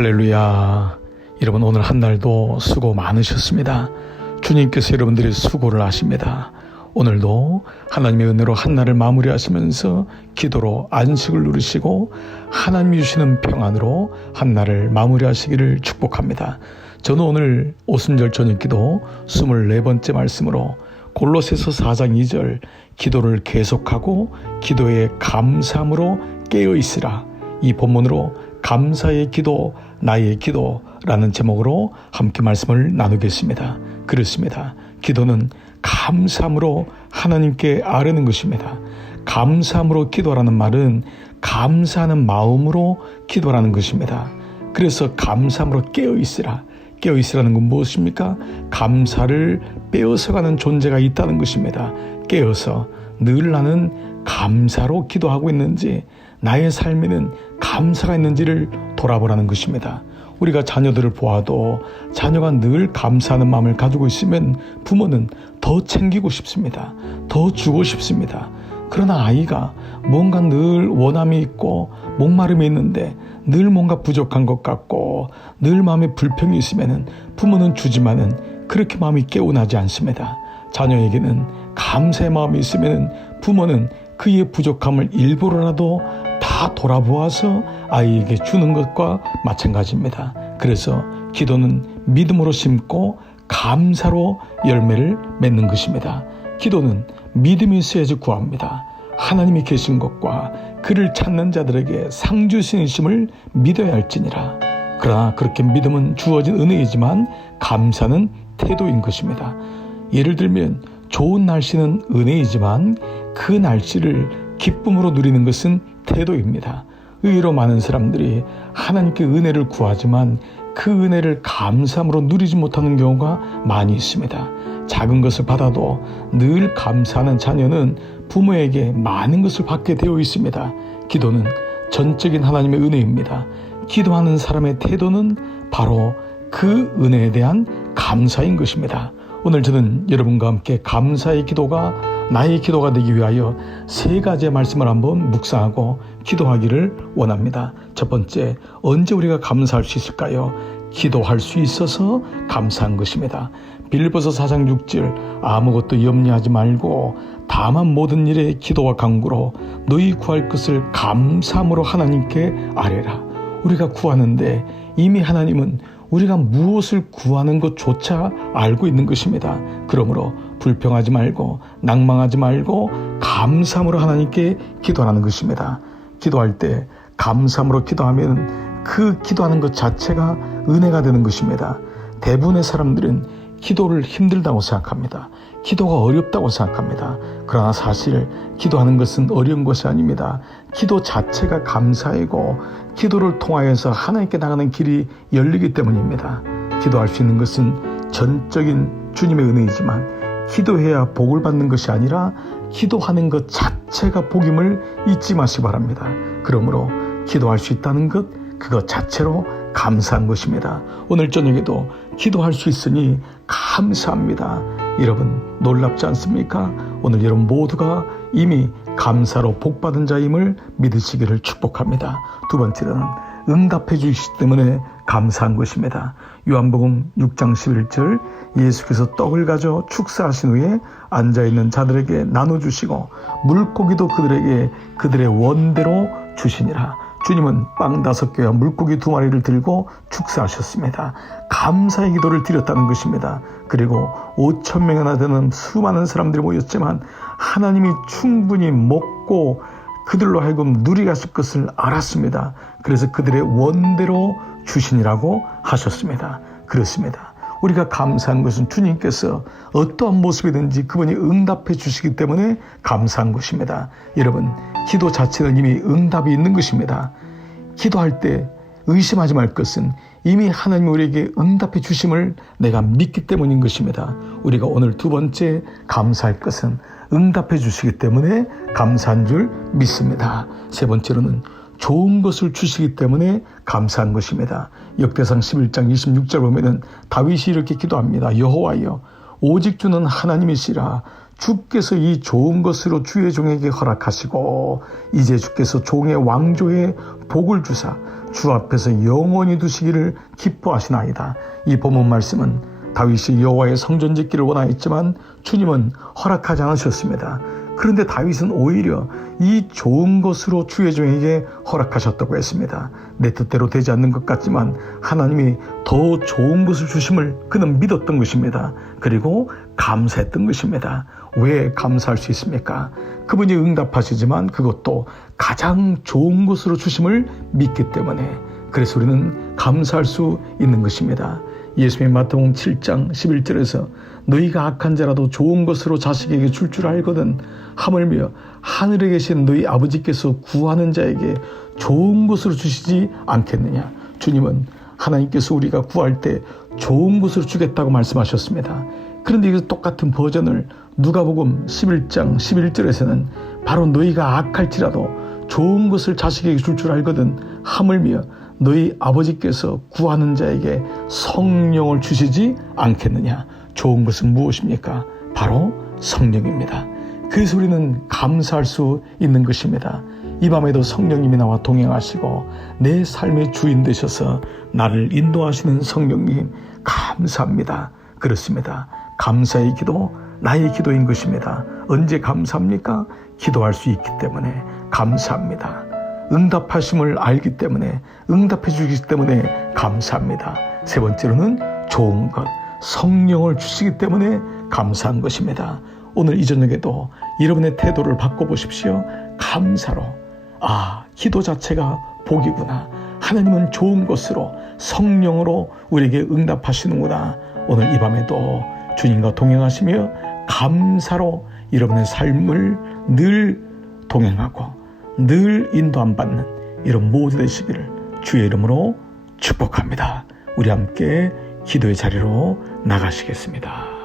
할렐루야. 여러분, 오늘 한 날도 수고 많으셨습니다. 주님께서 여러분들의 수고를 아십니다. 오늘도 하나님의 은혜로 한 날을 마무리하시면서 기도로 안식을 누리시고 하나님이 주시는 평안으로 한 날을 마무리하시기를 축복합니다. 저는 오늘 오순절 저녁기도 24번째 말씀으로 골로새서 4장 2절 기도를 계속하고 기도에 감사함으로 깨어있으라, 이 본문으로 감사의 기도, 나의 기도라는 제목으로 함께 말씀을 나누겠습니다. 그렇습니다. 기도는 감사함으로 하나님께 아뢰는 것입니다. 감사함으로 기도라는 말은 감사하는 마음으로 기도라는 것입니다. 그래서 감사함으로 깨어있으라. 깨어있으라는 건 무엇입니까? 감사를 빼앗아가는 존재가 있다는 것입니다. 깨어서 늘 나는 감사로 기도하고 있는지, 나의 삶에는 감사가 있는지를 돌아보라는 것입니다. 우리가 자녀들을 보아도 자녀가 늘 감사하는 마음을 가지고 있으면 부모는 더 챙기고 싶습니다. 더 주고 싶습니다. 그러나 아이가 뭔가 늘 원함이 있고 목마름이 있는데 늘 뭔가 부족한 것 같고 늘 마음에 불평이 있으면 부모는 주지만은 그렇게 마음이 개운하지 않습니다. 자녀에게는 감사의 마음이 있으면 부모는 그의 부족함을 일부러라도 다 돌아보아서 아이에게 주는 것과 마찬가지입니다. 그래서 기도는 믿음으로 심고 감사로 열매를 맺는 것입니다. 기도는 믿음이 있어야지 구합니다. 하나님이 계신 것과 그를 찾는 자들에게 상 주시심을 믿어야 할지니라. 그러나 그렇게 믿음은 주어진 은혜이지만 감사는 태도인 것입니다. 예를 들면 좋은 날씨는 은혜이지만 그 날씨를 기쁨으로 누리는 것은 태도입니다. 의외로 많은 사람들이 하나님께 은혜를 구하지만 그 은혜를 감사함으로 누리지 못하는 경우가 많이 있습니다. 작은 것을 받아도 늘 감사하는 자녀는 부모에게 많은 것을 받게 되어 있습니다. 기도는 전적인 하나님의 은혜입니다. 기도하는 사람의 태도는 바로 그 은혜에 대한 감사인 것입니다. 오늘 저는 여러분과 함께 감사의 기도가 나의 기도가 되기 위하여 3가지의 말씀을 한번 묵상하고 기도하기를 원합니다. 첫 번째, 언제 우리가 감사할 수 있을까요? 기도할 수 있어서 감사한 것입니다. 빌립보서 4장 6절, 아무것도 염려하지 말고 다만 모든 일에 기도와 간구로 너희 구할 것을 감사함으로 하나님께 아뢰라. 우리가 구하는데 이미 하나님은 우리가 무엇을 구하는 것조차 알고 있는 것입니다. 그러므로 불평하지 말고 낭망하지 말고 감사함으로 하나님께 기도하는 것입니다. 기도할 때 감사함으로 기도하면 그 기도하는 것 자체가 은혜가 되는 것입니다. 대부분의 사람들은 기도를 힘들다고 생각합니다. 기도가 어렵다고 생각합니다. 그러나 사실 기도하는 것은 어려운 것이 아닙니다. 기도 자체가 감사이고 기도를 통하여서 하나님께 나가는 길이 열리기 때문입니다. 기도할 수 있는 것은 전적인 주님의 은혜이지만 기도해야 복을 받는 것이 아니라 기도하는 것 자체가 복임을 잊지 마시기 바랍니다. 그러므로 기도할 수 있다는 것, 그것 자체로 감사한 것입니다. 오늘 저녁에도 기도할 수 있으니 감사합니다. 여러분, 놀랍지 않습니까? 오늘 여러분 모두가 이미 감사로 복받은 자임을 믿으시기를 축복합니다. 두 번째는 응답해 주시기 때문에 감사한 것입니다. 요한복음 6장 11절, 예수께서 떡을 가져 축사하신 후에 앉아있는 자들에게 나눠주시고 물고기도 그들에게 그들의 원대로 주시니라. 주님은 빵 5개와 물고기 2마리를 들고 축사하셨습니다. 감사의 기도를 드렸다는 것입니다. 그리고 5,000명이나 되는 수많은 사람들이 모였지만 하나님이 충분히 먹고 그들로 하여금 누리가실 것을 알았습니다. 그래서 그들의 원대로 주시니라고 하셨습니다. 그렇습니다. 우리가 감사한 것은 주님께서 어떠한 모습이든지 그분이 응답해 주시기 때문에 감사한 것입니다. 여러분, 기도 자체는 이미 응답이 있는 것입니다. 기도할 때 의심하지 말 것은 이미 하나님이 우리에게 응답해 주심을 내가 믿기 때문인 것입니다. 우리가 오늘 두 번째 감사할 것은 응답해 주시기 때문에 감사한 줄 믿습니다. 세 번째로는 좋은 것을 주시기 때문에 감사한 것입니다. 역대상 11장 26절 보면은 다윗이 이렇게 기도합니다. 여호와여, 오직 주는 하나님이시라. 주께서 이 좋은 것으로 주의 종에게 허락하시고 이제 주께서 종의 왕조에 복을 주사 주 앞에서 영원히 두시기를 기뻐하시나이다. 이 본문 말씀은 다윗이 여호와의 성전 짓기를 원하였지만 주님은 허락하지 않으셨습니다. 그런데 다윗은 오히려 이 좋은 것으로 주의 종에게 허락하셨다고 했습니다. 내 뜻대로 되지 않는 것 같지만 하나님이 더 좋은 것을 주심을 그는 믿었던 것입니다. 그리고 감사했던 것입니다. 왜 감사할 수 있습니까? 그분이 응답하시지만 그것도 가장 좋은 것으로 주심을 믿기 때문에, 그래서 우리는 감사할 수 있는 것입니다. 예수님의 마태복음 7장 11절에서 너희가 악한 자라도 좋은 것으로 자식에게 줄 알거든 하물며 하늘에 계신 너희 아버지께서 구하는 자에게 좋은 것으로 주시지 않겠느냐. 주님은 하나님께서 우리가 구할 때 좋은 것으로 주겠다고 말씀하셨습니다. 그런데 이 똑같은 버전을 누가복음 11장 11절에서는 바로 너희가 악할지라도 좋은 것을 자식에게 줄 알거든 하물며 너희 아버지께서 구하는 자에게 성령을 주시지 않겠느냐. 좋은 것은 무엇입니까? 바로 성령입니다. 그래서 우리는 감사할 수 있는 것입니다. 이 밤에도 성령님이 나와 동행하시고 내 삶의 주인 되셔서 나를 인도하시는 성령님 감사합니다. 그렇습니다. 감사의 기도 나의 기도인 것입니다. 언제 감사합니까? 기도할 수 있기 때문에 감사합니다. 응답하심을 알기 때문에, 응답해 주시기 때문에 감사합니다. 세 번째로는 좋은 것, 성령을 주시기 때문에 감사한 것입니다. 오늘 이 저녁에도 여러분의 태도를 바꿔보십시오. 감사로. 기도 자체가 복이구나. 하나님은 좋은 것으로 성령으로 우리에게 응답하시는구나. 오늘 이 밤에도 주님과 동행하시며 감사로 여러분의 삶을 늘 동행하고 늘 인도함 받는 이런 모두 되시기를 주의 이름으로 축복합니다. 우리 함께 기도의 자리로 나가시겠습니다.